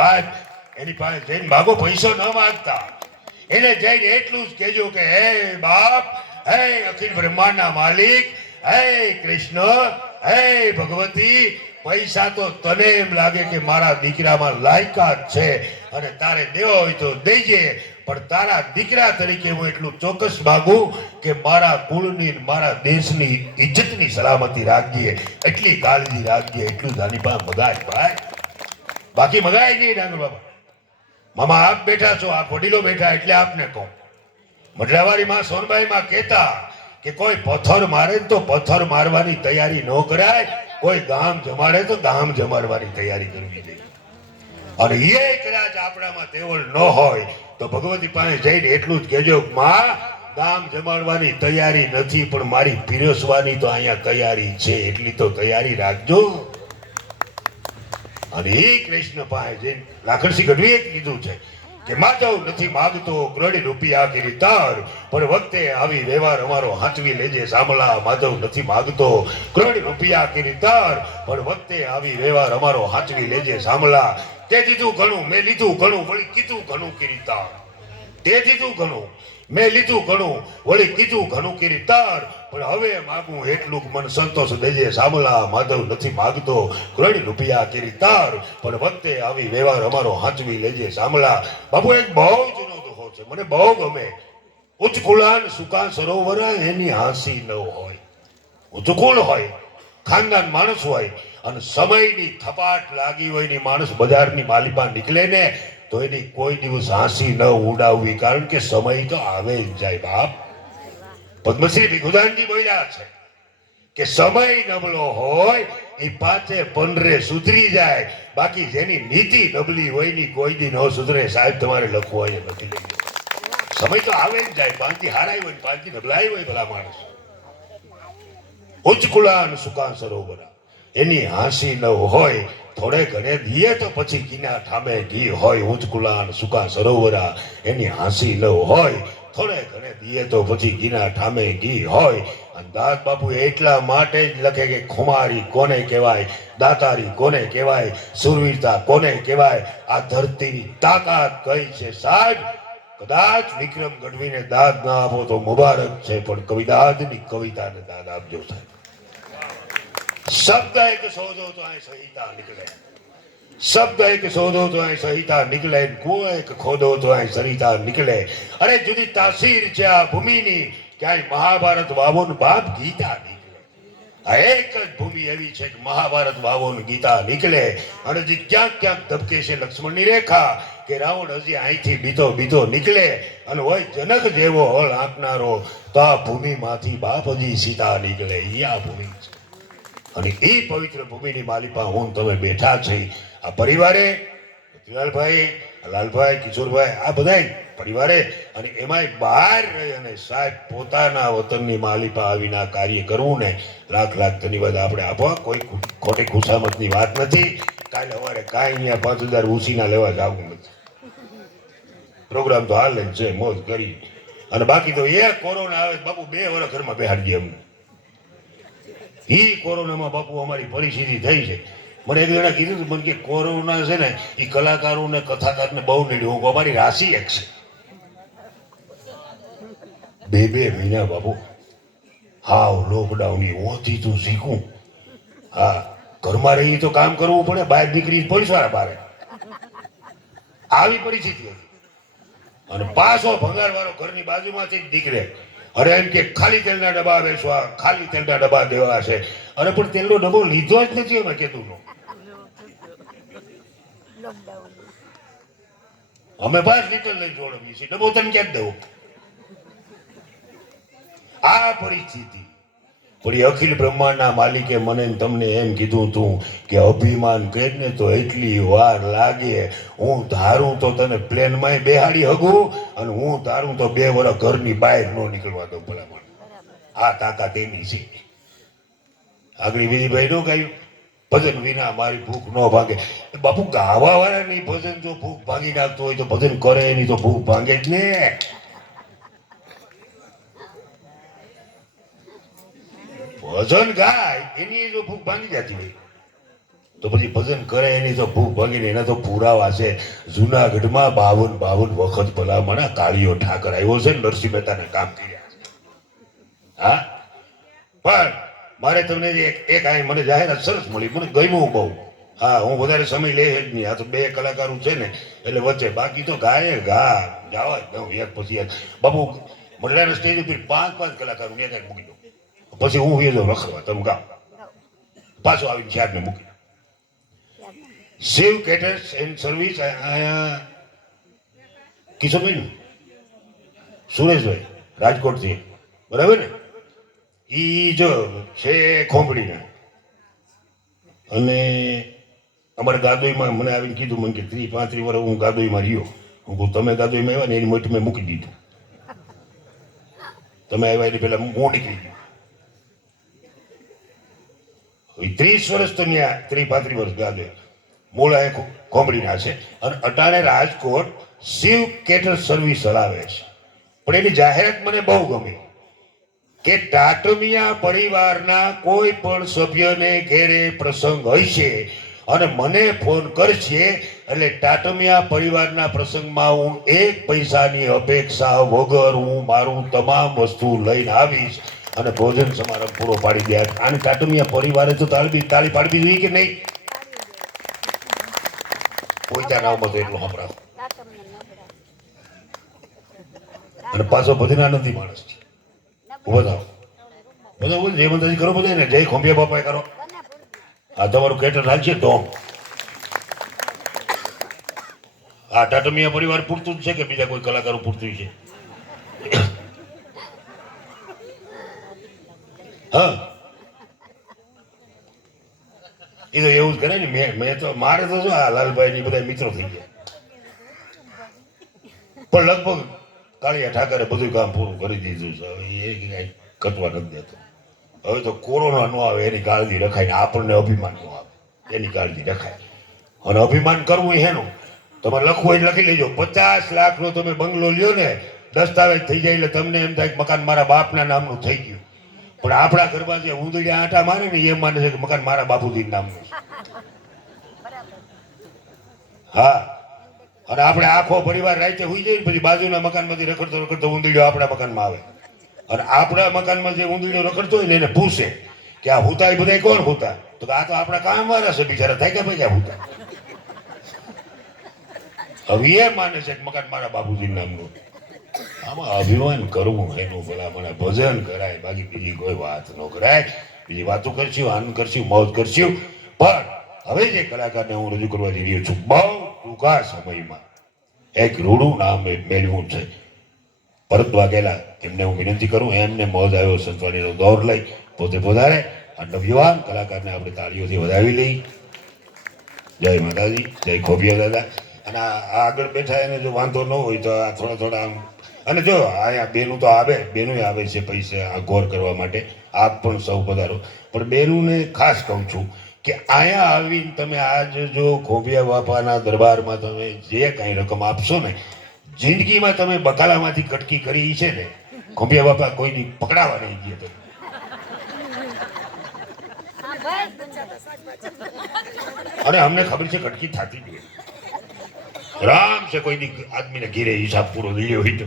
સાહેબ એની પાસે જઈને માગો, પૈસો ન માંગતા, એને જઈને એટલું જ કહેજો કે હે બાપ, હે અખિલ બ્રહ્માંડના માલિક, હે કૃષ્ણ, હે ભગવતી, પૈસા તો તને એમ લાગે કે મારા દીકરામાં લાયકાત છે અને તારે દેવો હોય તો દેજે, પણ તારા દીકરા તરીકે હું એટલું ચોક્કસ માંગુ કે મારા કુળની, મારા દેશની ઇજ્જતની સલામતી રાખજે, એટલી કાળજી રાખજે, એટલું જાની પાસે મગાય ભાઈ, બાકી મગાય નહીં. ડાંગર બાબા, મામા આપ બેઠા છો, આપ વડીલો બેઠા એટલે આપને કહું. મઢલાવાળી માં સોનબાઈ માં કહેતા કે કોઈ પથ્થર મારે તો પથ્થર મારવાની તૈયારી ન કરાય, કોઈ ગામ જમાડે તો ગામ જમાડવાની તૈયારી કરવી જોઈએ. અને એ કદાચ આપણામાં તેવડ ન હોય તો ભગવતી પાસે જઈને એટલું જ કહેજો, માં ગામ જમાડવાની તૈયારી નથી પણ મારી પીરસવાની તો અહીંયા તૈયારી છે, એટલી તો તૈયારી રાખજો. અને એ કૃષ્ણ પાસે જઈને લાખણસિંહ ગઢવીએ કીધું છે કે માધવ નથી માગતો કરોડી રૂપિયા કરી તાર, પણ વખતે આવી વ્યવહાર અમારો હાચવી લેજે સાંભળા. માધવ નથી માગતો કરોડી રૂપિયા કરી તાર, પણ વખતે આવી વ્યવહાર અમારો હાચવી લેજે સાંભળા. તે દીધું ઘણું, મેં લીધું ઘણું, વળી કીધું ઘણું કરી તાર. તે દીધું ઘણું, મેં લીધું ઘણું, વળી કીધું ઘણું કરી તાર, પણ હવે માગું એટલું મન સંતોષ દેજે સાંભળા. માધવ નથી માગતો કરોડી રૂપિયા કરી તાર, પણ વખતે આવી વ્યવહાર અમારો હાચવી લેજે સાંભળા. બાપુ એક બહુ જૂનો દુહો છે, મને બહુ ગમે. ઉચ્ચ કુલાન સુકા સરોવર એની હાંસી ન હોય. ઉચ્ચ કુળ હોય, ખાનદાન માણસ હોય અને સમયની થપાટ લાગી હોય ની માણસ બજારની માલિપા નીકળે ને તો એની કોઈ દિવસ હાંસી ન ઉડાવવી, કારણ કે સમય તો આવે જ જાય બાપ. પદ્મશ્રી ભીખુદાનજી બોલ્યા છે કે સમય નબળો હોય એ 5-15 સુધરી જાય, બાકી જેની નીતિ નબળી હોય ની કોઈ દી ન સુધરે. સાહેબ તમારે લખવું હોય નથી લઈ, સમય તો આવે જ જાય. 5 દી હારાય હોય, 5 દી નબળાઈ હોય ભલા માણસ. ઉચ્ચ કુલાન સુકા સરોવર એની હાંસી ન હોય, થોડે ઘણે દીએ તો પછી કિના ઠામે ઘી હોય. ઉચ્ચ કુલાન સુકા સરોવરા એની હાંસી ન હોય, થોડે ઘણે દીએ તો પછી કિના ઠામે ઘી હોય. અને દાસ બાપુ એટલા માટે જ લખે કે ખુમારી કોને કહેવાય, દાતારી કોને કહેવાય, સુરવીરતા કોને કહેવાય, આ ધરતીની તાકાત કઈ છે સાહેબ. કદાચ વિક્રમ ગઢવીને દાદ ના આપો તો મુબારક છે, પણ કવિદાદની કવિતાને દાદ આપજો સાહેબ. શબ્દ એક શોધો તો અહીં સંહિતા નીકળે, શબ્દ એક શોધો તો અહીં સંહિતા નીકળે, કુવો એક ખોદો તો અહીં સરિતા નીકળે. અરે જુદી તાસીર છે આ ભૂમિની, ક્યાંય મહાભારત વાવો ને બાપ ગીતા નીકળે. આ એક જ ભૂમિ એવી છે કે મહાભારત વાવો ને ગીતા નીકળે. અને જે ક્યાંક ક્યાંક ધબકે છે લક્ષ્મણની રેખા કે રાવણ હજી અહીંથી બીતો બીતો નીકળે અને હોય જનક જેવો હળ આંકનારો, તો આ ભૂમિમાંથી બાપ હજી સીતા નીકળે. એ આ ભૂમિ છે અને એ પવિત્ર ભૂમિની માલિપા હું તમે બેઠા છે. આ પરિવારે મોતીલાલભાઈ, લાલભાઈ, કિશોરભાઈ, આ બધા પરિવારે અને એમાંય બહાર રહી અને સાહેબ પોતાના વતનની માલિપા આવીને આ કાર્ય કરવું ને, લાખ લાખ ધન્યવાદ આપણે આપવા. કોઈ ખોટી ખુશામતની વાત નથી. કાલે સવારે કાંઈ અહીંયા 5000 ઉસીના લેવા જવું નથી. પ્રોગ્રામ તો હાલ જ છે, મોજ કરી. અને બાકી તો એક કોરોના આવે બાપુ 2 વર્ષ ઘરમાં બેહાડી અમને. ઈ કોરોનામાં બાપુ અમારી પરિસ્થિતિ થઈ છે. મને એક જણા કીધું મને કે કોરોના છે ને એ કલાકારોને કથાકારને બહુ નડ્યું. હું અમારી રાશિ એક છે. 2 મહિના બાપુ હાવ લોકડાઉન ઓથી તું શીખું. હા, ઘરમાં રહી તો કામ કરવું પડે, બહાર નીકળી પોલીસવાળા બારે. આવી પરિસ્થિતિ હતી. અને પાછો ભંગાર વાળો ઘરની બાજુમાંથી જ નીકળે. અરે એમ કે ખાલી તેલના ડબ્બા વેચવા, ખાલી તેલના ડબ્બા દેવા છે. અરે પણ તેલનો ડબ્બો લીધો જ નથી અમે કીધું નો. અમે 5 લીટર લઈ જોડવીએ છીએ, ડબ્બો તને ક્યાં દેવો. આ પરિસ્થિતિ. પણ એ અખિલ બ્રહ્માંડના માલિકે મને તમને એમ કીધું તું કે અભિમાન કરીને તો એટલી વાર લાગે. હું ધારું તો તને પ્લેનમાં બેહાડી હગું અને હું ધારું તો 2 વર્ષ ઘરની બહાર ન નીકળવા દઉં ભલામણ. આ તાકાત એની છે. આગળ વિધિભાઈ નો ગાયું ભજન વિના મારી ભૂખ ન ભાંગે. બાપુ ગાવા વાળા નહીં ભજન જો ભૂખ ભાંગી નાખતો હોય તો ભજન કરે એની તો ભૂખ ભાંગે જ ને. ભજન ગાય એની જો ભૂખ ભાંગી જતી હોય. તો પછી ભજન કરે એની તો ભૂખ ભાગીને એના તો પુરાવા છે. જુનાગઢમાં 52 વખત ભલામણા કાળીઓ ઠાકર આવ્યો છે, નરસિંહ મહેતાને કામ કર્યા છે. હા, પણ મારે તમને એક આ મને જાહેરાત સરસ મળી, મને ગમ્યું બહુ. હા, હું વધારે સમય લે જ નહીં. આ તો 2 કલાકારો છે ને એટલે વચ્ચે, બાકી તો ગાય ગા જવા જ દઉં એક પછી એક. બાપુ મંડળાના સ્ટેજ ઉપર 5 કલાકારો ને ત્યાં મૂકી દઉં, પછી હું વેલો રખડવા, તમે ગાઓ, પાછો આવીને ચારને મૂકી. શિવ કેટર્સ એન્ડ સર્વિસ અહીંયા કિશોરભાઈ સુરેશભાઈ રાજકોટથી, બરાબર ને? ઈ જો છે ખોંભડીના, અને અમારા ગાદોઈમાં મને આવીને કીધું, મને કે 30-35 વર્ષ હું ગાદોઈમાં રહ્યો. હું કહું તમે ગાદોઈમાં આવ્યા ને એની મોટી મેં મૂકી દીધું, તમે આવ્યા એની પહેલા હું નીકળી ગયો. 30 વર્ષ તો ત્યાં 30-35 વર્ષ ગાદોઈ મૂળ આ કોંબડીના છે, અને અટાણે રાજકોટ શિવ કેટર સર્વિસ ચલાવે છે. પણ એની જાહેરાત મને બહુ ગમી કે ટાટમિયા પરિવારના કોઈ પણ સભ્યને ઘેરે પ્રસંગ હશે અને મને ફોન કરશે, એટલે ટાટમિયા પરિવારના પ્રસંગમાં હું 1 પૈસાની અપેક્ષા વગર હું મારું તમામ વસ્તુ લઈને આવીશ અને ભોજન સમારંભ પૂરો પાડી દે. આને ટાટમિયા પરિવારે તો તાળી પાડવી જોઈએ કે નહીં? પોઈતા નામમાં તો એટલું સંભળાવ. અને પાછો ભજનાનંદી માણસ છે. બધા જય માતાજી કરો, બધા ને જય ખોંભિયા બાપા કરો. આ તમારું કેટર રાખશે ડોમ. આ ટાટમિયા પરિવાર પૂરતું જ છે કે બીજા કોઈ કલાકારો પૂરતું છે? હા, એ તો એવું જ કરે ને. મેં તો મારે તો શું આ લાલભાઈ ની બધા મિત્રો થઈ ગયા, પણ લગભગ કાળિયા ઠાકરે બધું કામ પૂરું કરી દીધું છે. હવે એ કઈ કટવા નથી દેતો. હવે તો કોરોના નો આવે એની કાળજી રખાય ને આપણને અભિમાન નો આવે એની કાળજી રખાય. અને અભિમાન કરવું એનું તમારે લખવું હોય લખી લેજો. 50 લાખનો તમે બંગલો લ્યો ને, દસ્તાવેજ થઈ જાય એટલે તમને એમ થાય કે મકાન મારા બાપના નામનું થઈ ગયું. પણ આપણા ઘરમાં જે ઉંદડિયા આંટા મારે ને એ માને છે કે મકાન મારા બાપુજી નામનું છે. હા, અને આપણે આખો પરિવાર રાતે હોઈ જાય ને પછી બાજુના મકાનમાંથી રખડતો ઉંદડિયો આપણા મકાનમાં આવે, અને આપણા મકાનમાં જે ઉંદડિયો રખડતો હોય ને એને પૂછે કે આ હુતા એ બધા કોણ હુતા? તો આ તો આપણા કામ વાળા છે, બિચારા થાય કે ભાઈ હુતા. હવે એ માને છે કે મકાન મારા બાપુજી નામનું. આમાં અભિમાન કરવું એનું ભલામણ ભજન કરાય, બાકી બીજી કોઈ વાત ન કરાય. બીજી વાતો કરશું, આનંદ કરશું, મોજ કરશું. પણ હવે જે કલાકારને હું રજૂ કરવા જઈ રહ્યો છું, બહુ ટૂંકા સમયમાં એક રૂડું નામ મેળવ્યું છે. ભરત વાઘેલા, એમને હું વિનંતી કરું, એમને મોજ આવ્યો સંતવાણીનો દોર લઈ પોતે પોધારે. આ નવયુવાન કલાકારને આપણે તાળીઓથી વધાવી લઈ. જય માતાજી, જય ખોબિયા દાદા. અને આ આગળ બેઠા એને જો વાંધો ન હોય તો આ થોડા આમ. અને જો અહીંયા બેનું તો આવે, બેનું આવે છે પૈસા આ ગોર કરવા માટે. આપ પણ સૌ પધારો. પણ બેનુંને ખાસ કહું છું કે અહીંયા આવીને તમે આજ જો ખોબિયા બાપાના દરબારમાં તમે જે કાંઈ રકમ આપશો ને, જિંદગીમાં તમે બકાલામાંથી કટકી કરી છે ને, ખોબિયા બાપા કોઈની પકડાવા નહીં દે. તમે અને અમને ખબર છે કટકી થતી જ રામ છે, કોઈની આદમીને ઘીરે હિસાબ પૂરો લઈ હોય તો